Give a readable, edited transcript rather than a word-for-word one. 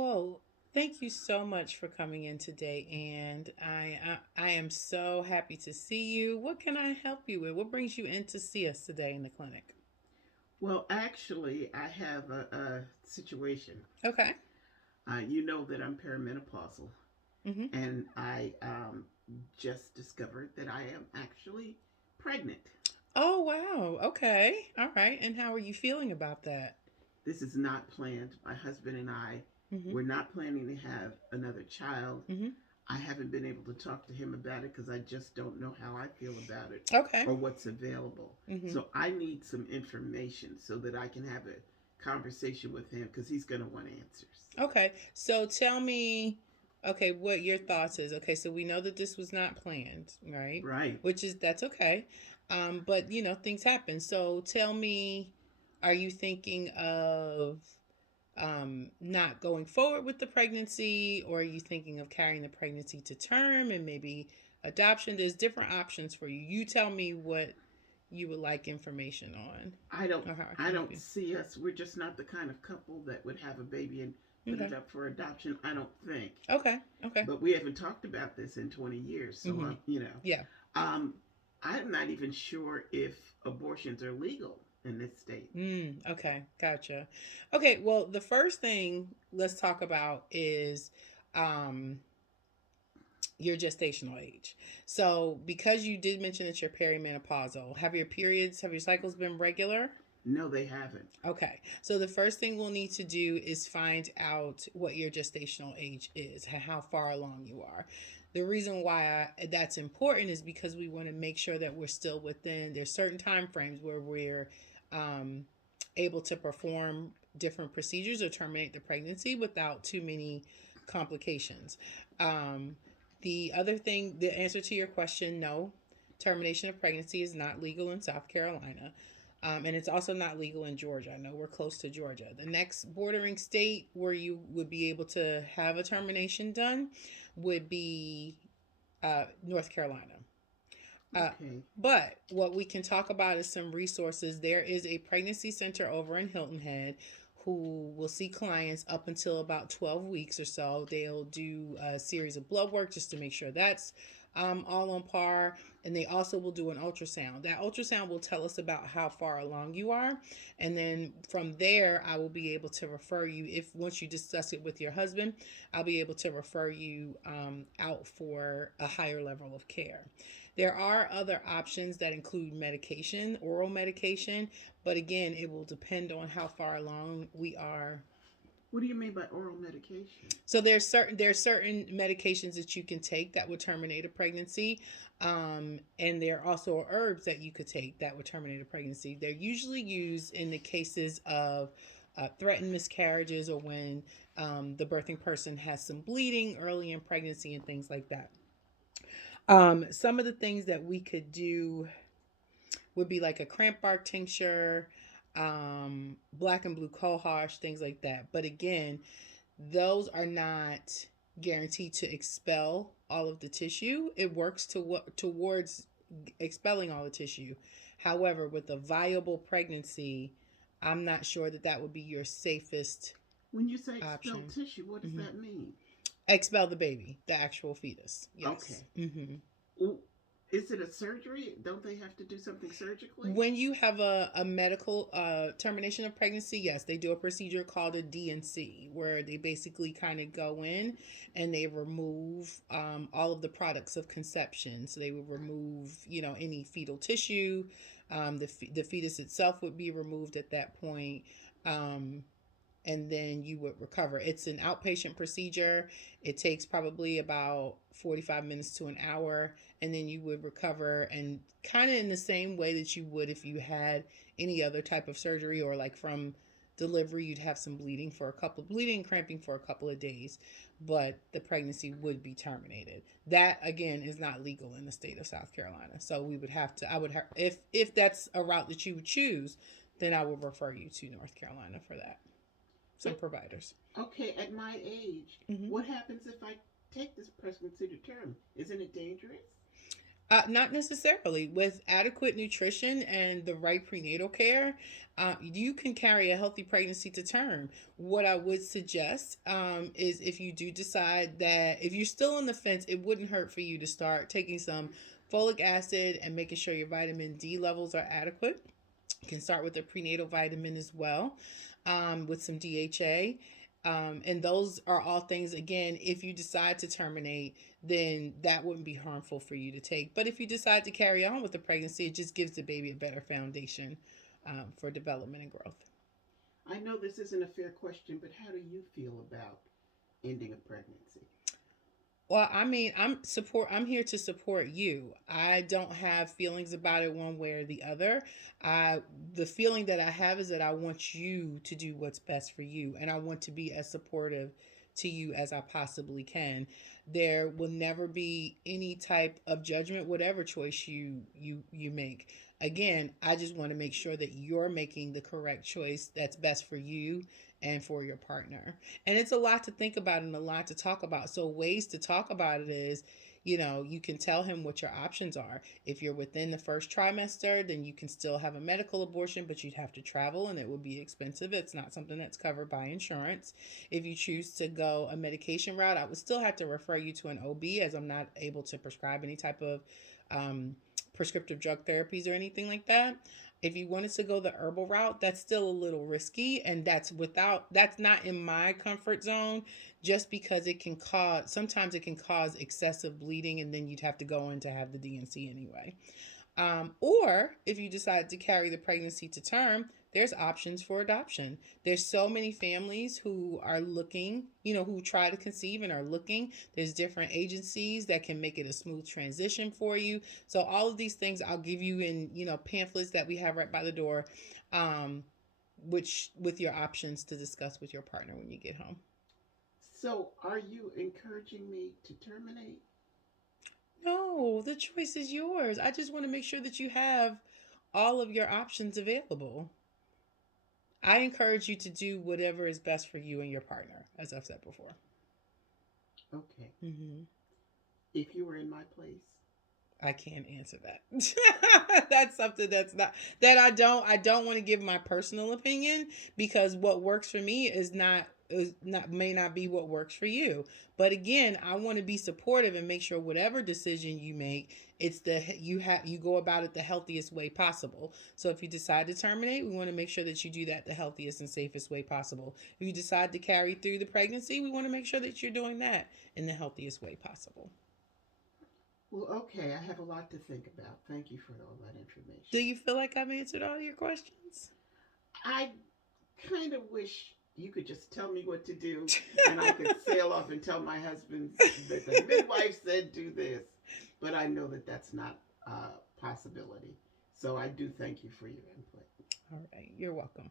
Well, thank you so much for coming in today, and I am so happy to see you. What can I help you with? What brings you in to see us today in the clinic? Well, actually, I have a situation. Okay. You know that I'm perimenopausal, Mm-hmm. and I just discovered that I am actually pregnant. Oh wow. Okay. All right. And how are you feeling about that? This is not planned. My husband and I Mm-hmm. were not planning to have another child. Mm-hmm. I haven't been able to talk to him about it because I just don't know how I feel about it Okay. or what's available. Mm-hmm. So I need some information so that I can have a conversation with him because he's going to want answers. Okay. So tell me, okay, what your thoughts is. Okay, so we know that this was not planned, right? Right. Which is that's okay. But things happen. So tell me, are you thinking of not going forward with the pregnancy, or are you thinking of carrying the pregnancy to term and maybe adoption? There's different options for you. You tell me what you would like information on, I don't or how I I can help don't you. see us. We're just not the kind of couple that would have a baby and put Okay. it up for adoption. I don't think. Okay. Okay. But we haven't talked about this in 20 years, so Mm-hmm. Yeah. um, I'm not even sure if abortions are legal in this state. Okay, gotcha. Okay, well, the first thing let's talk about is um, your gestational age. So, because you did mention that you're perimenopausal, have your cycles been regular? No, they haven't. Okay, so the first thing we'll need to do is find out what your gestational age is, how far along you are. The reason why that's important is because we want to make sure that we're still within. There's certain time frames where we're um, able to perform different procedures or terminate the pregnancy without too many complications. Um, the other thing, the answer to your question, no, termination of pregnancy is not legal in South Carolina. And it's also not legal in Georgia. I know we're close to Georgia. The next bordering state where you would be able to have a termination done would be North Carolina. Uh, Okay. but what we can talk about is some resources. There is a pregnancy center over in Hilton Head who will see clients up until about 12 weeks or so. They'll do a series of blood work just to make sure that's all on par. And they also will do an ultrasound. That ultrasound will tell us about how far along you are. And then from there, I will be able to refer you, if once you discuss it with your husband, I'll be able to refer you out for a higher level of care. There are other options that include medication, oral medication, but again, it will depend on how far along we are. What do you mean by oral medication? So there's certain medications that you can take that would terminate a pregnancy, and there are also herbs that you could take that would terminate a pregnancy. They're usually used in the cases of threatened miscarriages or when the birthing person has some bleeding early in pregnancy and things like that. Some of the things that we could do would be like a cramp bark tincture, black and blue cohosh, things like that. But again, those are not guaranteed to expel all of the tissue. It works towards expelling all the tissue. However, with a viable pregnancy, I'm not sure that that would be your safest When you say expel option. tissue, what does hmm that mean? Expel the baby, the actual fetus. Yes. Okay. Is it a surgery? Don't they have to do something surgically? When you have a medical termination of pregnancy, yes, they do a procedure called a DNC, where they basically kind of go in and they remove all of the products of conception. So they will remove, any fetal tissue. The fetus itself would be removed at that point. Um, and then you would recover. It's an outpatient procedure. It takes probably about 45 minutes to an hour, and then you would recover and kind of in the same way that you would if you had any other type of surgery or like from delivery, you'd have some bleeding and cramping for a couple of days, but the pregnancy would be terminated. That again is not legal in the state of South Carolina. So we would have to I would if that's a route that you would choose, then I would refer you to North Carolina for that, some But providers. okay, at my age, hmm what happens if I take this pregnancy to term? Isn't it dangerous? Not necessarily. With adequate nutrition and the right prenatal care, you can carry a healthy pregnancy to term. What I would suggest is if you do decide that if you're still on the fence, it wouldn't hurt for you to start taking some folic acid and making sure your vitamin D levels are adequate. You can start with a prenatal vitamin as well, with some DHA. And those are all things, again, if you decide to terminate, then that wouldn't be harmful for you to take. But if you decide to carry on with the pregnancy, it just gives the baby a better foundation for development and growth. I know this isn't a fair question, but how do you feel about ending a pregnancy? Well, I mean, I'm here to support you. I don't have feelings about it one way or the other. I the feeling that I have is that I want you to do what's best for you, and I want to be as supportive to you as I possibly can. There will never be any type of judgment whatever choice you make. Again, I just want to make sure that you're making the correct choice that's best for you and for your partner. And it's a lot to think about and a lot to talk about. So, ways to talk about it is, you can tell him what your options are. If you're within the first trimester, then you can still have a medical abortion, but you'd have to travel and it would be expensive. It's not something that's covered by insurance. If you choose to go a medication route, I would still have to refer you to an OB, as I'm not able to prescribe any type of prescriptive drug therapies or anything like that. If you wanted to go the herbal route, that's still a little risky, and that's not in my comfort zone, just because it can cause excessive bleeding, and then you'd have to go in to have the DNC anyway. Or if you decide to carry the pregnancy to term, there's options for adoption. There's so many families who are looking, who try to conceive and are looking. There's different agencies that can make it a smooth transition for you. So all of these things I'll give you in, pamphlets that we have right by the door, um, which with your options to discuss with your partner when you get home. So, are you encouraging me to terminate? No, the choice is yours. I just want to make sure that you have all of your options available. I encourage you to do whatever is best for you and your partner, as I've said before. Okay. Hmm. If you were in my place, I can't answer that. That's something that's not that I don't want to give my personal opinion, because what works for me is not may not be what works for you. But again, I want to be supportive and make sure whatever decision you make, it's the you go about it the healthiest way possible. So if you decide to terminate, we want to make sure that you do that the healthiest and safest way possible. If you decide to carry through the pregnancy, we want to make sure that you're doing that in the healthiest way possible. well, okay, I have a lot to think about. Thank you for all that Do information. you feel like I've answered all your questions? I kind of wish you could just tell me what to do and I could sail off and tell my husband that the midwife said do this. But I know that that's not a possibility. So I do thank you for your input. All right, you're welcome.